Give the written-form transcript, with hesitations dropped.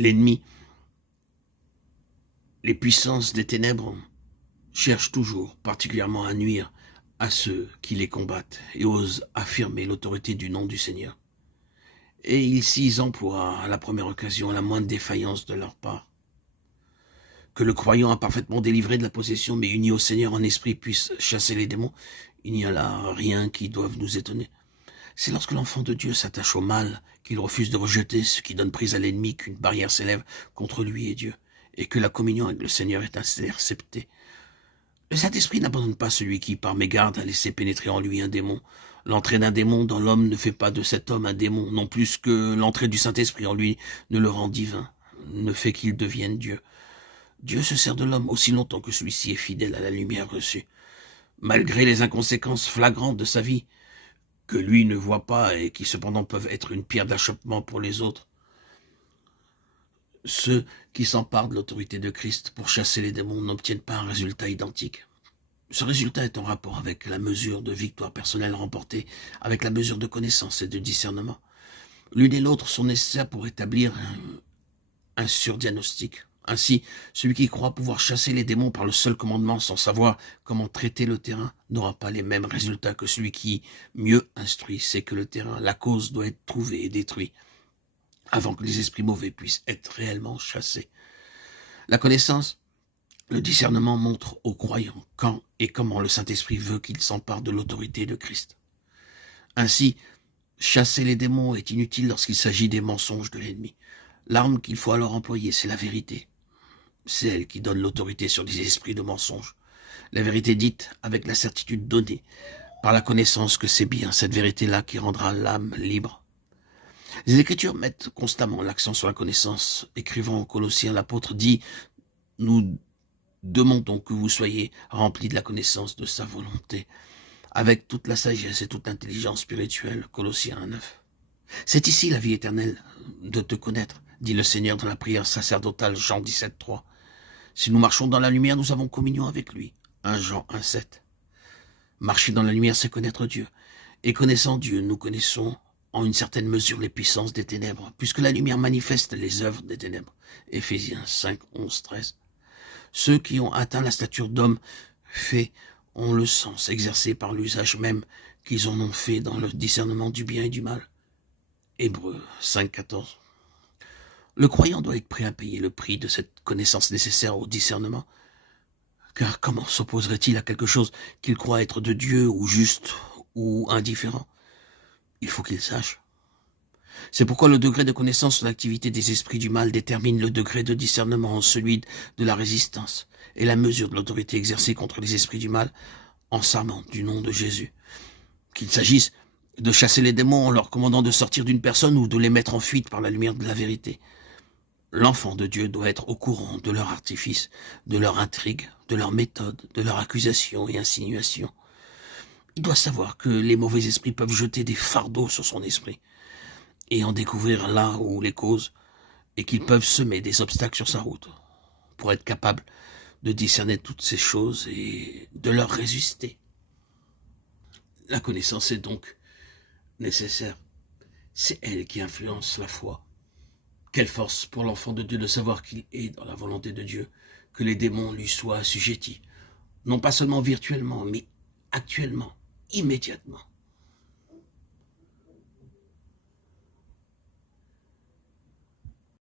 L'ennemi, les puissances des ténèbres cherchent toujours particulièrement à nuire à ceux qui les combattent et osent affirmer l'autorité du nom du Seigneur. Et ils s'y emploient à la première occasion, à la moindre défaillance de leur part. Que le croyant a parfaitement délivré de la possession, mais uni au Seigneur en esprit, puisse chasser les démons, il n'y a là rien qui doive nous étonner. C'est lorsque l'enfant de Dieu s'attache au mal, qu'il refuse de rejeter ce qui donne prise à l'ennemi, qu'une barrière s'élève contre lui et Dieu, et que la communion avec le Seigneur est interceptée. Le Saint-Esprit n'abandonne pas celui qui, par mégarde, a laissé pénétrer en lui un démon. L'entrée d'un démon dans l'homme ne fait pas de cet homme un démon, non plus que l'entrée du Saint-Esprit en lui ne le rend divin, ne fait qu'il devienne Dieu. Dieu se sert de l'homme aussi longtemps que celui-ci est fidèle à la lumière reçue. Malgré les inconséquences flagrantes de sa vie, que lui ne voit pas et qui cependant peuvent être une pierre d'achoppement pour les autres, ceux qui s'emparent de l'autorité de Christ pour chasser les démons n'obtiennent pas un résultat identique. Ce résultat est en rapport avec la mesure de victoire personnelle remportée, avec la mesure de connaissance et de discernement. L'une et l'autre sont nécessaires pour établir un surdiagnostic. Ainsi, celui qui croit pouvoir chasser les démons par le seul commandement sans savoir comment traiter le terrain n'aura pas les mêmes résultats que celui qui, mieux instruit, sait que le terrain, la cause doit être trouvée et détruite avant que les esprits mauvais puissent être réellement chassés. La connaissance, le discernement montre aux croyants quand et comment le Saint-Esprit veut qu'ils s'emparent de l'autorité de Christ. Ainsi, chasser les démons est inutile lorsqu'il s'agit des mensonges de l'ennemi. L'arme qu'il faut alors employer, c'est la vérité. C'est elle qui donne l'autorité sur des esprits de mensonges. La vérité dite avec la certitude donnée par la connaissance que c'est bien cette vérité-là qui rendra l'âme libre. Les Écritures mettent constamment l'accent sur la connaissance. Écrivant en Colossiens, l'apôtre dit « Nous demandons que vous soyez remplis de la connaissance de sa volonté, avec toute la sagesse et toute l'intelligence spirituelle. » Colossiens 9. C'est ici la vie éternelle, de te connaître, dit le Seigneur dans la prière sacerdotale Jean 17,3. Si nous marchons dans la lumière, nous avons communion avec lui. 1 Jean 1,7. Marcher dans la lumière, c'est connaître Dieu. Et connaissant Dieu, nous connaissons en une certaine mesure les puissances des ténèbres, puisque la lumière manifeste les œuvres des ténèbres. Éphésiens 5, 11, 13. Ceux qui ont atteint la stature d'homme fait ont le sens exercé par l'usage même qu'ils en ont fait dans le discernement du bien et du mal. Hébreux 5, 14. Le croyant doit être prêt à payer le prix de cette connaissance nécessaire au discernement, car comment s'opposerait-il à quelque chose qu'il croit être de Dieu ou juste ou indifférent? Il faut qu'il sache. C'est pourquoi le degré de connaissance de l'activité des esprits du mal détermine le degré de discernement, celui de la résistance, et la mesure de l'autorité exercée contre les esprits du mal en s'armant du nom de Jésus. Qu'il s'agisse de chasser les démons en leur commandant de sortir d'une personne ou de les mettre en fuite par la lumière de la vérité. L'enfant de Dieu doit être au courant de leur artifice, de leur intrigue, de leur méthode, de leur accusation et insinuation. Il doit savoir que les mauvais esprits peuvent jeter des fardeaux sur son esprit et en découvrir là où les causes, et qu'ils peuvent semer des obstacles sur sa route pour être capable de discerner toutes ces choses et de leur résister. La connaissance est donc nécessaire. C'est elle qui influence la foi. Quelle force pour l'enfant de Dieu de savoir qu'il est dans la volonté de Dieu, que les démons lui soient assujettis, non pas seulement virtuellement, mais actuellement, immédiatement.